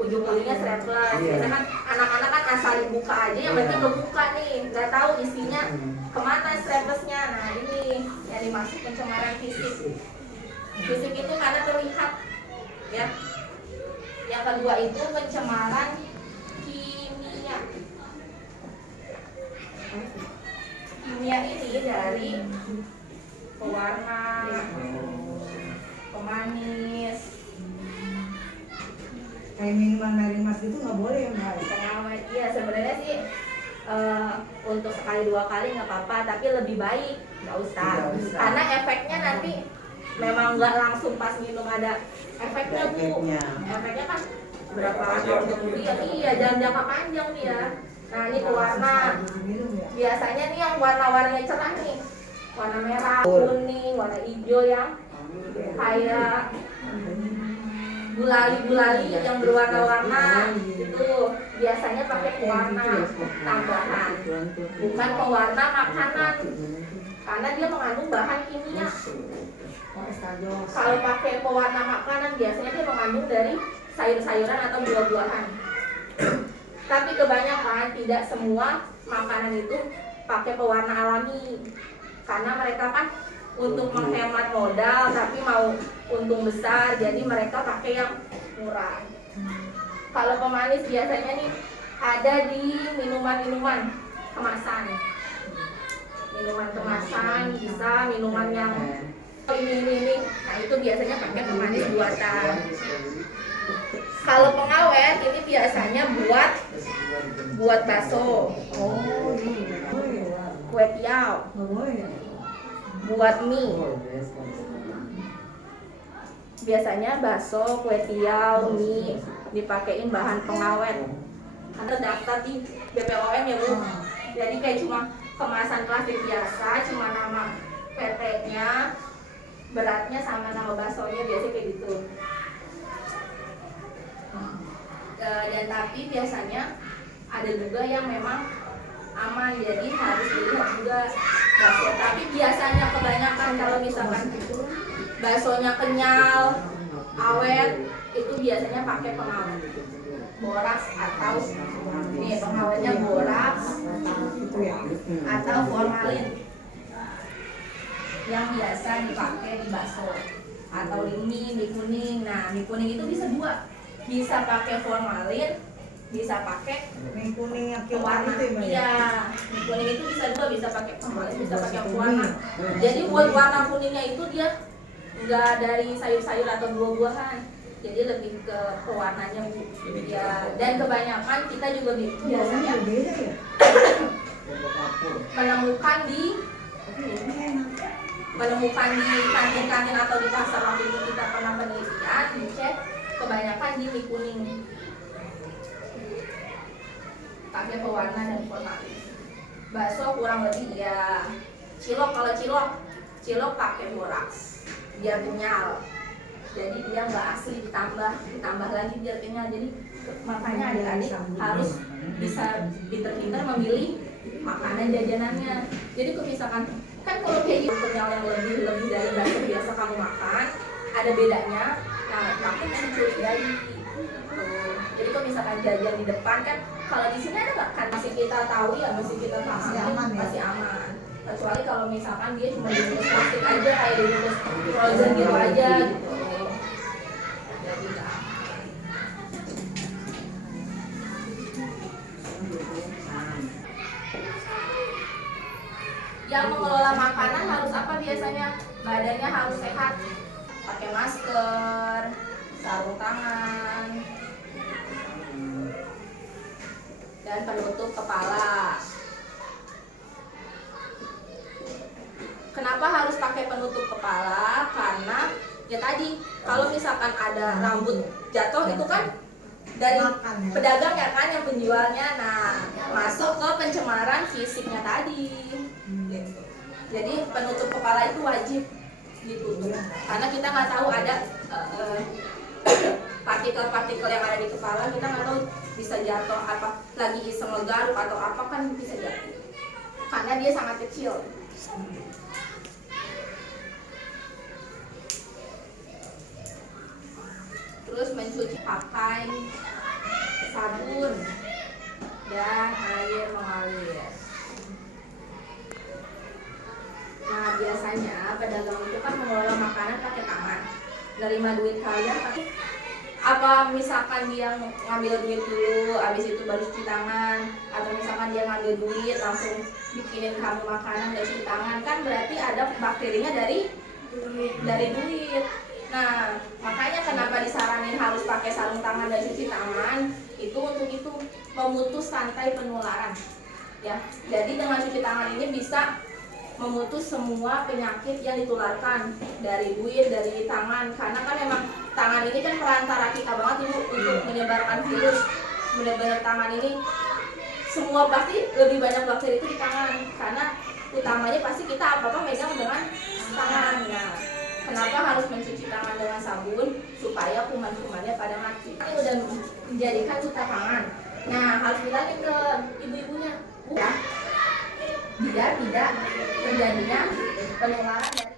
ujung-ujungnya strapless. Biasanya kan anak-anak kan asal buka aja, yang penting kebuka nih, nggak tahu isinya kemana straplessnya. Nah ini yang dimaksud pencemaran fisik. Fisik itu karena terlihat, ya. Yang kedua itu pencemaran kimia. Kimia ini dari pewarna, pemanis, kayak minuman Mary Mas itu nggak boleh ya Mbak? pengawet. Iya sebenarnya sih untuk sekali dua kali nggak apa-apa, tapi lebih baik nggak usah. Karena efeknya nanti memang nggak langsung pas minum ada efeknya Bu. Efeknya kan berapa tahun kemudian. Iya, jangka panjang dia. Nah ini pewarna. Biasanya nih yang warna-warnanya cerah nih, warna merah, kuning, warna hijau yang kayak gulali-gulali yang berwarna-warna itu biasanya pakai pewarna tambahan, bukan pewarna makanan, karena dia mengandung bahan kimia. Kalau pakai pewarna makanan biasanya dia mengandung dari sayur-sayuran atau buah-buahan. Tapi kebanyakan tidak semua makanan itu pakai pewarna alami, karena mereka kan untuk menghemat modal tapi mau untung besar, jadi mereka pakai yang murah. Kalau pemanis biasanya nih ada di minuman-minuman kemasan. Minuman kemasan bisa minuman yang ini. Nah itu biasanya pakai pemanis buatan. Kalau pengawet ini biasanya buat bakso, kue tiaw, buat mie. Biasanya bakso, kue tiaw, mie dipakein bahan pengawet. Ada daftar di BPOM ya Bu. Jadi kayak cuma kemasan plastik biasa, cuma nama PT-nya, beratnya sama nama baksonya, biasanya kayak gitu. Dan tapi biasanya ada juga yang memang aman, jadi harus dilihat juga bakso. Tapi biasanya kebanyakan kalau misalkan baksonya kenyal, awet, itu biasanya pakai pengawet boraks atau nih pengawetnya boraks atau formalin yang biasa dipakai di bakso atau di mie kuning. Nah mie kuning itu bisa dua, bisa pakai formalin, bisa pakai mie kuning yang pewarna. itu ya? Iya, mie kuning itu bisa dua, bisa pakai formalin, bisa pakai pewarna. Jadi buat warna kuningnya itu dia nggak dari sayur-sayur atau buah-buahan, jadi lebih ke pewarnanya Bu. Ya, dan kebanyakan kita juga biasanya menemukan di kantin-kantin atau di pasar. Waktu itu kita pernah penelitian dicek, kebanyakan di mie kuning pakai pewarna dan formalin. Bakso kurang lebih ya. Kalau cilok pakai boraks biar kenyal, jadi dia nggak asli, ditambah lagi biar kenyal. Jadi makanya adik-adik harus bisa pinter-pinter memilih makanan jajanannya. Jadi kalau misalkan kan kalau kayak gitu kenyal yang lebih dari bakso biasa kamu makan, ada bedanya. Nah aku mencuri dari jadi kalau misalkan jajan di depan kan, kalau di sini ada nggak kan masih kita tahu ya, masih kita paham, masih aman. Kecuali kalau misalkan dia cuma dibungkus plastik aja, kayak dibungkus frozen gitu aja gitu. Jadi nggak aman. Yang mengelola makanan harus apa biasanya? Badannya harus sehat, pakai masker, sarung tangan, dan penutup kepala. Kenapa harus pakai penutup kepala? Karena ya tadi kalau misalkan ada rambut jatuh itu kan dari pedagang ya kan, yang penjualnya. Nah masuk ke pencemaran fisiknya tadi gitu. Jadi penutup kepala itu wajib ditutup, karena kita nggak tahu ada partikel-partikel yang ada di kepala. Kita nggak tahu bisa jatuh, apa lagi iseng ngegaruk atau apa kan bisa jatuh, karena dia sangat kecil. Terus mencuci pakai sabun dan air mengalir. Nah, biasanya pedagang itu kan mengelola makanan pakai tangan. Nerima duit kalian pakai apa, misalkan dia ngambil duit dulu, habis itu baru cuci tangan, atau misalkan dia ngambil duit langsung bikinin kamu makanan dan cuci tangan, kan berarti ada bakterinya dari duit. Nah, makanya kenapa disaranin harus pakai sarung tangan dan cuci tangan, itu untuk itu memutus rantai penularan. Ya, jadi dengan cuci tangan ini bisa memutus semua penyakit yang ditularkan dari duit, dari tangan, karena kan emang tangan ini kan perantara kita banget Ibu untuk menyebarkan virus. Benar-benar tangan ini semua pasti lebih banyak bakteri itu di tangan, karena utamanya pasti kita apa-apa megang dengan tangan. Nah, kenapa harus mencuci tangan dengan sabun? Supaya kuman-kumannya pada mati. Ini udah dijadikan cuci tangan. Nah, harus bilangin ke ibu-ibunya, Bu, ya, biar tidak terjadinya penularan dari